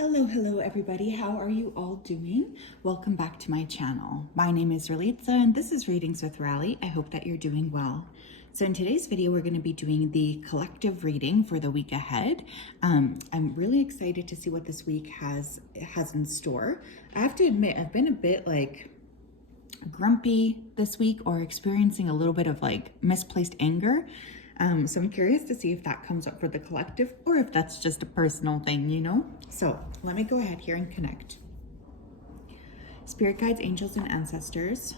Hello everybody. How are you all doing? Welcome back to my channel. My name is Ralitza and this is Readings with Rally. I hope that you're doing well. So in today's video, we're going to be doing the collective reading for the week ahead. I'm really excited to see what this week has in store. I have to admit, I've been a bit grumpy this week or experiencing a little bit of misplaced anger. So I'm curious to see if that comes up for the collective or if that's just a personal thing, you know? So let me go ahead here and connect. Spirit guides, angels, and ancestors,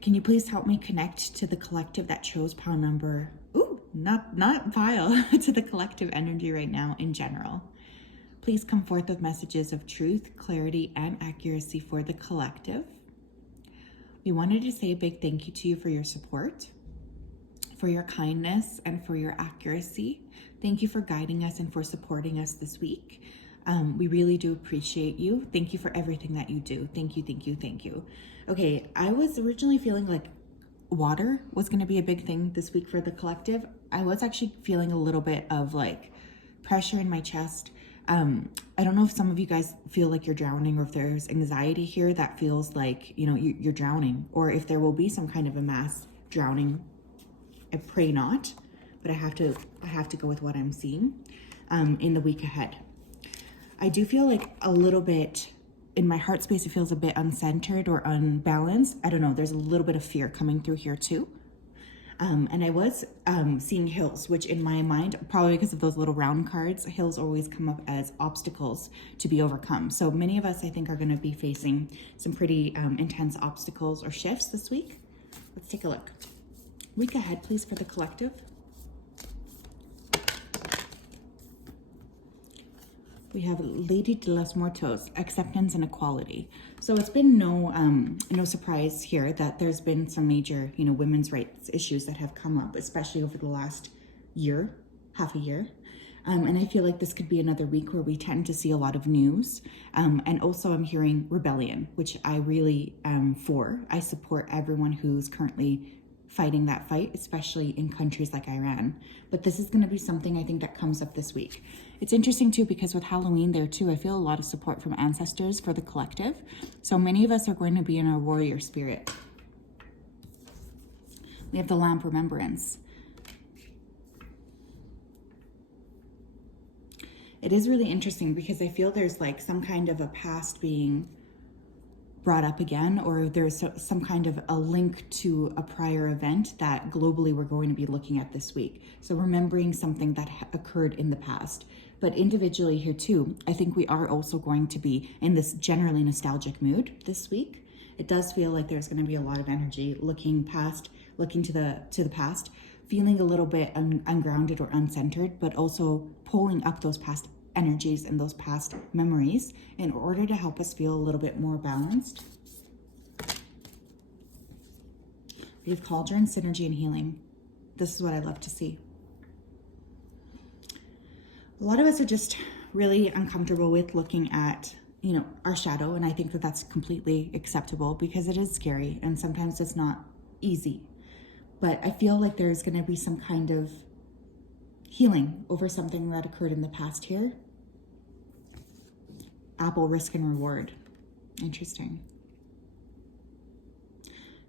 can you please help me connect to the collective that chose pile number, not pile, to the collective energy right now in general. Please come forth with messages of truth, clarity, and accuracy for the collective. We wanted to say a big thank you to you for your support, for your kindness, and for your accuracy. Thank you for guiding us and for supporting us this week. We really do appreciate you. Thank you for everything that you do. Thank you, thank you, thank you. Okay, I was originally feeling like water was going to be a big thing this week for the collective. I was actually feeling a little bit of pressure in my chest. I don't know if some of you guys feel like you're drowning, or if there's anxiety here that feels like, you're drowning, or if there will be some kind of a mass drowning. I pray not, but I have to go with what I'm seeing in the week ahead. I do feel like a little bit in my heart space, it feels a bit uncentered or unbalanced. I don't know, there's a little bit of fear coming through here too. And I was seeing hills, which in my mind, probably because of those little round cards, hills always come up as obstacles to be overcome. So many of us, I think, are going to be facing some pretty intense obstacles or shifts this week. Let's take a look. Week ahead, please, for the collective. We have Lady de los Muertos, acceptance and equality. So it's been no surprise here that there's been some major, women's rights issues that have come up, especially over the last half a year. And I feel like this could be another week where we tend to see a lot of news. And also I'm hearing rebellion, which I really am for. I support everyone who's currently fighting that fight, especially in countries like Iran. But this is going to be something I think that comes up this week. It's interesting too, because with Halloween there too, I feel a lot of support from ancestors for the collective. So many of us are going to be in our warrior spirit. We have the lamp remembrance. It is really interesting because I feel there's some kind of a past being brought up again, or there's some kind of a link to a prior event that globally we're going to be looking at this week. So remembering something that occurred in the past. But individually here too, I think we are also going to be in this generally nostalgic mood this week. It does feel like there's going to be a lot of energy looking to the past, feeling a little bit ungrounded or uncentered, but also pulling up those past energies and those past memories in order to help us feel a little bit more balanced. We have cauldron, synergy, and healing. This is what I love to see. A lot of us are just really uncomfortable with looking at, our shadow, and I think that that's completely acceptable because it is scary and sometimes it's not easy. But I feel like there's going to be some kind of healing over something that occurred in the past here. Apple, risk and reward. Interesting.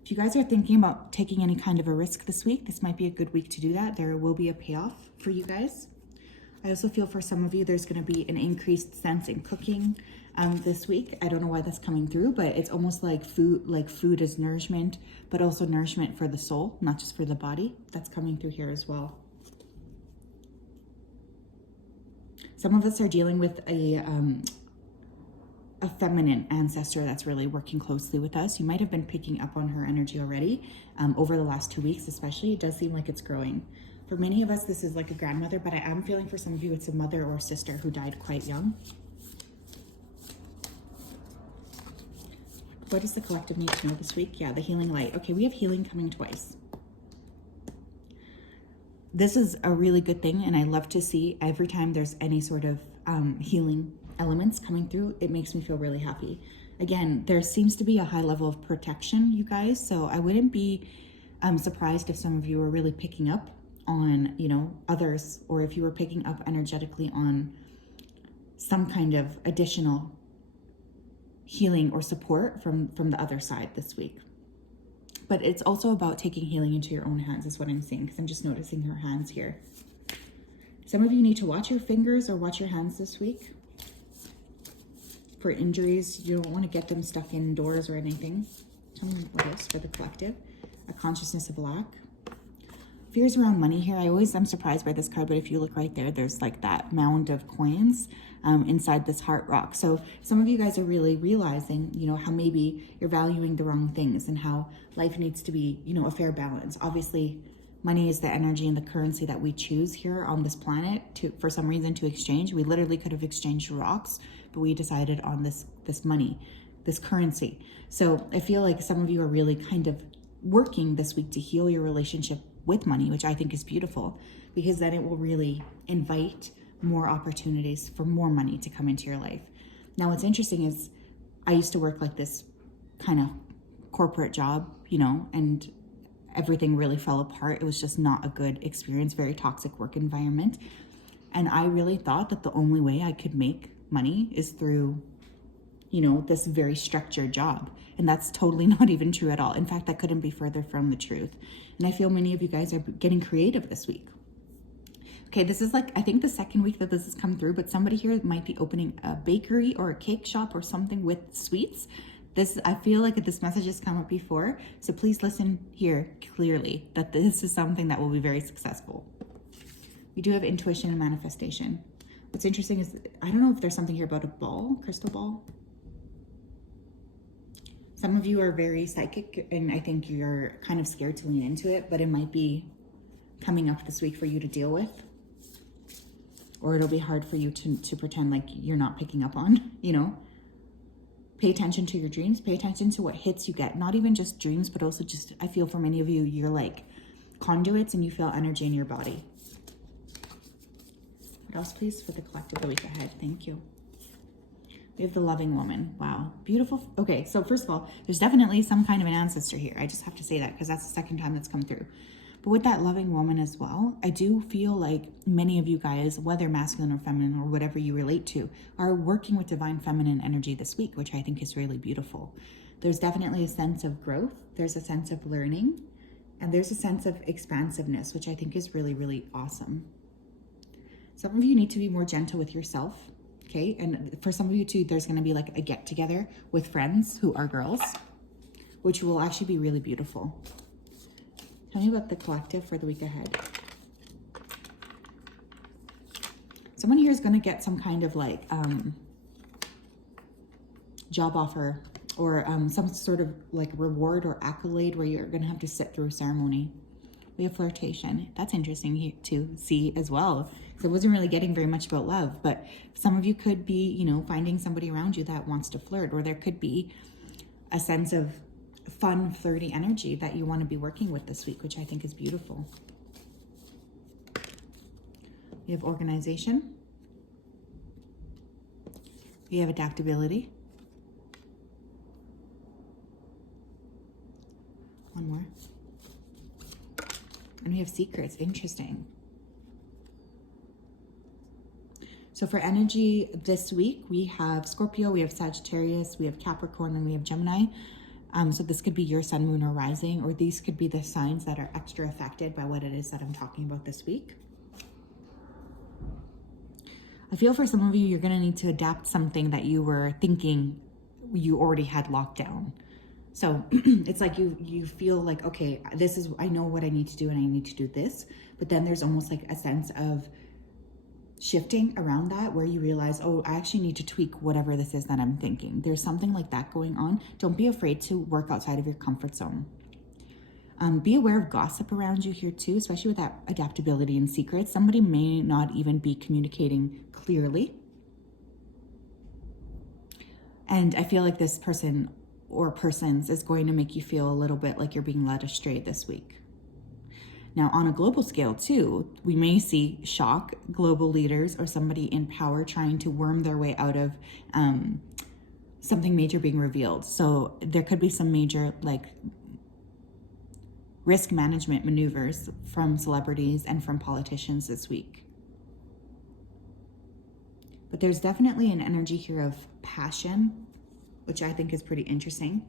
If you guys are thinking about taking any kind of a risk this week, this might be a good week to do that. There will be a payoff for you guys. I also feel for some of you, there's going to be an increased sense in cooking this week. I don't know why that's coming through, but it's almost like food is nourishment, but also nourishment for the soul, not just for the body. That's coming through here as well. Some of us are dealing with a feminine ancestor that's really working closely with us. You might have been picking up on her energy already over the last 2 weeks, especially. It does seem like it's growing. For many of us, this is like a grandmother, but I am feeling for some of you, it's a mother or sister who died quite young. What does the collective need to know this week? Yeah, the healing light. Okay, we have healing coming twice. This is a really good thing, and I love to see every time there's any sort of healing elements coming through, it makes me feel really happy. Again, there seems to be a high level of protection, you guys, so I wouldn't be surprised if some of you are really picking up on, you know, others, or if you were picking up energetically on some kind of additional healing or support from the other side this week. But it's also about taking healing into your own hands is what I'm saying, because I'm just noticing her hands here. Some of you need to watch your fingers or watch your hands this week for injuries. You don't want to get them stuck indoors or anything. Tell me what else for the collective. A consciousness of lack. Fears around money here. I'm surprised by this card, but if you look right there, there's like that mound of coins inside this heart rock. So some of you guys are really realizing, you know, how maybe you're valuing the wrong things and how life needs to be, you know, a fair balance. Obviously, money is the energy and the currency that we choose here on this planet for some reason to exchange. We literally could have exchanged rocks, but we decided on this money, this currency. So I feel like some of you are really kind of working this week to heal your relationship with money, which I think is beautiful, because then it will really invite more opportunities for more money to come into your life. Now, what's interesting is I used to work like this kind of corporate job, you know, and everything really fell apart. It was just not a good experience, very toxic work environment. And I really thought that the only way I could make money is through, you know, this very structured job. And that's totally not even true at all. In fact, that couldn't be further from the truth. And I feel many of you guys are getting creative this week. Okay, this is like, I think the second week that this has come through, but somebody here might be opening a bakery or a cake shop or something with sweets. I feel like this message has come up before. So please listen here clearly that this is something that will be very successful. We do have intuition and manifestation. What's interesting is, I don't know if there's something here about a ball, crystal ball. Some of you are very psychic, and I think you're kind of scared to lean into it, but it might be coming up this week for you to deal with. Or it'll be hard for you to pretend like you're not picking up on, you know. Pay attention to your dreams. Pay attention to what hits you get. Not even just dreams, but also just, I feel for many of you, you're like conduits and you feel energy in your body. What else, please, for the collective the week ahead? Thank you. We have the loving woman. Wow. Beautiful. Okay, so first of all, there's definitely some kind of an ancestor here. I just have to say that because that's the second time that's come through. But with that loving woman as well, I do feel like many of you guys, whether masculine or feminine or whatever you relate to, are working with divine feminine energy this week, which I think is really beautiful. There's definitely a sense of growth. There's a sense of learning. And there's a sense of expansiveness, which I think is really, really awesome. Some of you need to be more gentle with yourself. Okay, and for some of you too, there's going to be like a get together with friends who are girls, which will actually be really beautiful. Tell me about the collective for the week ahead. Someone here is going to get some kind of like job offer or some sort of like reward or accolade where you're going to have to sit through a ceremony. We have flirtation. That's interesting here to see as well. So I wasn't really getting very much about love, but some of you could be, you know, finding somebody around you that wants to flirt, or there could be a sense of fun, flirty energy that you want to be working with this week, which I think is beautiful. We have organization. We have adaptability. One more. And we have secrets. Interesting. So for energy this week, we have Scorpio, we have Sagittarius, we have Capricorn, and we have Gemini. So this could be your sun, moon, or rising, or these could be the signs that are extra affected by what it is that I'm talking about this week. I feel for some of you, you're going to need to adapt something that you were thinking you already had locked down. So it's like you feel like, okay, this is, I know what I need to do and I need to do this. But then there's almost like a sense of shifting around that where you realize, oh, I actually need to tweak whatever this is that I'm thinking. There's something like that going on. Don't be afraid to work outside of your comfort zone. Be aware of gossip around you here too, especially with that adaptability and secrets. Somebody may not even be communicating clearly. And I feel like this person or persons is going to make you feel a little bit like you're being led astray this week. Now, on a global scale too, we may see shock, global leaders or somebody in power trying to worm their way out of something major being revealed. So there could be some major like risk management maneuvers from celebrities and from politicians this week. But there's definitely an energy here of passion, which I think is pretty interesting.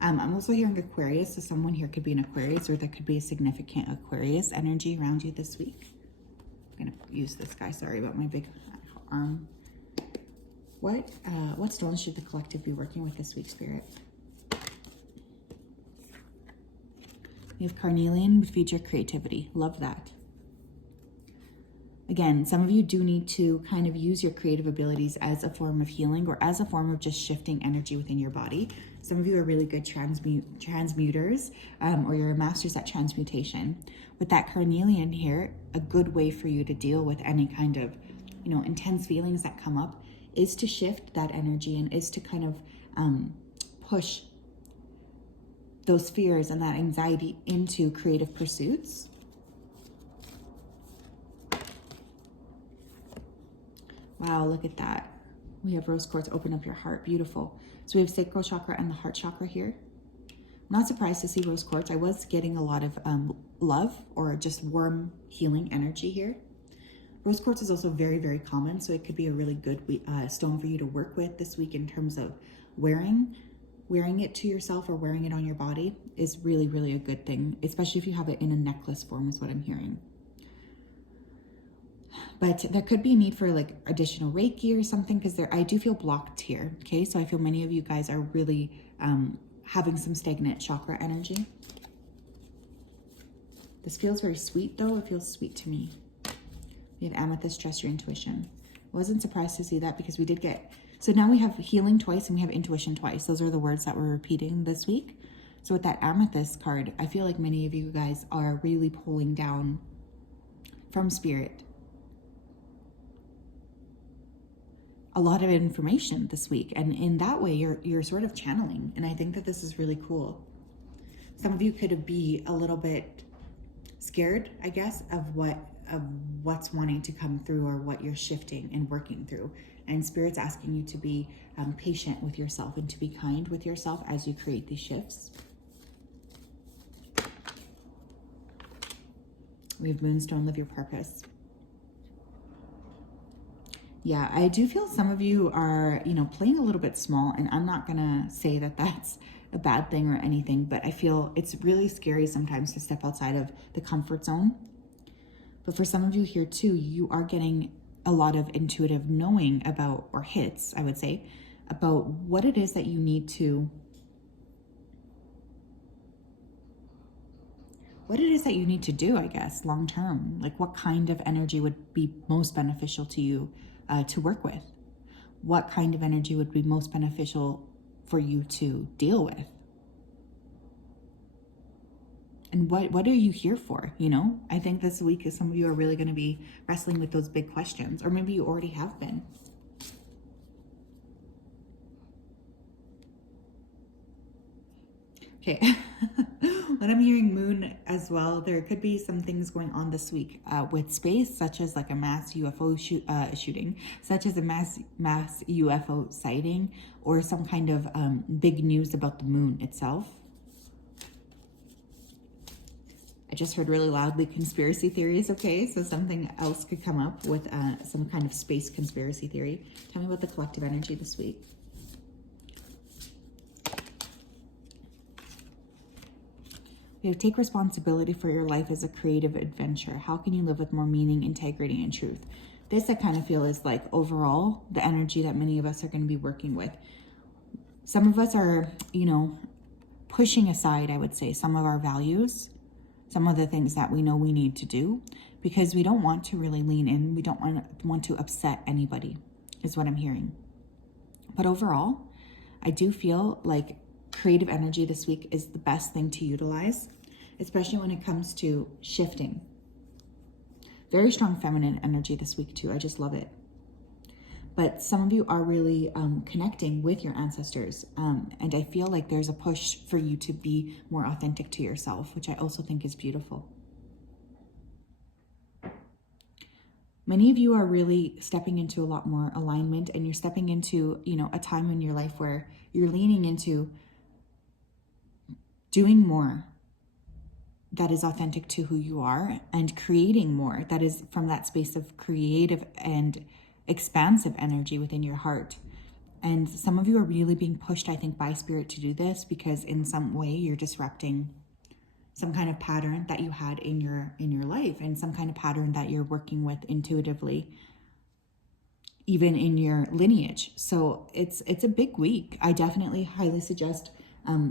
I'm also hearing Aquarius, so someone here could be an Aquarius, or there could be a significant Aquarius energy around you this week. I'm going to use this guy. Sorry about my big arm. What stones should the collective be working with this week, Spirit? We have carnelian with future creativity. Love that. Again, some of you do need to kind of use your creative abilities as a form of healing or as a form of just shifting energy within your body. Some of you are really good transmuters, or you're masters at transmutation. With that carnelian here, a good way for you to deal with any kind of, intense feelings that come up is to shift that energy and is to kind of push those fears and that anxiety into creative pursuits. Wow, look at that. We have rose quartz, open up your heart. Beautiful. So we have sacral chakra and the heart chakra here. I'm not surprised to see rose quartz. I was getting a lot of love or just warm healing energy here. Rose quartz is also very, very common, so it could be a really good stone for you to work with this week in terms of wearing it to yourself or wearing it on your body is really, really a good thing, especially if you have it in a necklace form is what I'm hearing. But there could be a need for like additional Reiki or something, because I do feel blocked here. Okay, so I feel many of you guys are really having some stagnant chakra energy. This feels very sweet though. It feels sweet to me. We have amethyst, trust your intuition. Wasn't surprised to see that because we did get, so now we have healing twice and we have intuition twice. Those are the words that we're repeating this week. So with that amethyst card, I feel like many of you guys are really pulling down from spirit a lot of information this week, and in that way you're sort of channeling, and I think that this is really cool. Some of you could be a little bit scared, I guess, of what's wanting to come through or what you're shifting and working through, and Spirit's asking you to be patient with yourself and to be kind with yourself as you create these shifts. We have moonstone, live your purpose. Yeah, I do feel some of you are, playing a little bit small, and I'm not going to say that that's a bad thing or anything, but I feel it's really scary sometimes to step outside of the comfort zone. But for some of you here too, you are getting a lot of intuitive knowing about, or hits, I would say, about what it is that you need to, do, I guess, long term. Like what kind of energy would be most beneficial to you to work with? What kind of energy would be most beneficial for you to deal with? And what are you here for? I think this week some of you are really going to be wrestling with those big questions, or maybe you already have been. Okay. When I'm hearing moon as well, there could be some things going on this week with space, such as like a mass UFO shooting, such as a mass UFO sighting, or some kind of big news about the moon itself. I just heard really loudly conspiracy theories, okay? So something else could come up with some kind of space conspiracy theory. Tell me about the collective energy this week. We have take responsibility for your life as a creative adventure. How can you live with more meaning, integrity, and truth? This I kind of feel is like overall the energy that many of us are going to be working with. Some of us are, pushing aside, I would say, some of our values, some of the things that we know we need to do, because we don't want to really lean in. We don't want to upset anybody, is what I'm hearing. But overall, I do feel like creative energy this week is the best thing to utilize, especially when it comes to shifting. Very strong feminine energy this week too. I just love it. But some of you are really connecting with your ancestors, and I feel like there's a push for you to be more authentic to yourself, which I also think is beautiful. Many of you are really stepping into a lot more alignment, and you're stepping into, a time in your life where you're leaning into doing more that is authentic to who you are, and creating more that is from that space of creative and expansive energy within your heart. And some of you are really being pushed, I think, by spirit to do this, because in some way you're disrupting some kind of pattern that you had in your life, and some kind of pattern that you're working with intuitively, even in your lineage. So it's a big week. I definitely highly suggest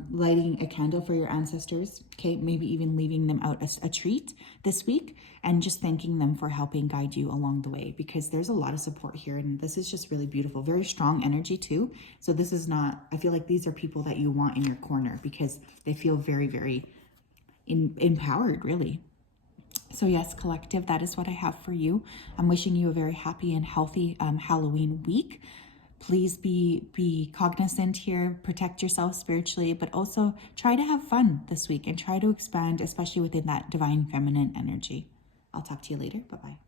lighting a candle for your ancestors, okay? Maybe even leaving them out a treat this week, and just thanking them for helping guide you along the way, because there's a lot of support here, and this is just really beautiful. Very strong energy too. So this is not, I feel like these are people that you want in your corner, because they feel very, very empowered, really. So yes, collective, that is what I have for you. I'm wishing you a very happy and healthy Halloween week. Please be cognizant here, protect yourself spiritually, but also try to have fun this week and try to expand, especially within that divine feminine energy. I'll talk to you later. Bye-bye.